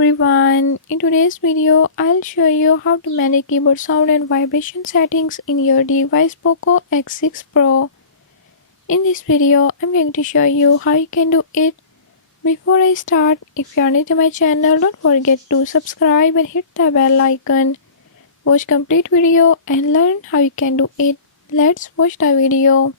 everyone, in today's video I'll show you how to manage keyboard sound and vibration settings in your device POCO X6 Pro. In this video I'm going to show you how you can do it. Before I start, if you are new to my channel, don't forget to subscribe and hit the bell icon. Watch complete video and learn how you can do it. Let's watch the video.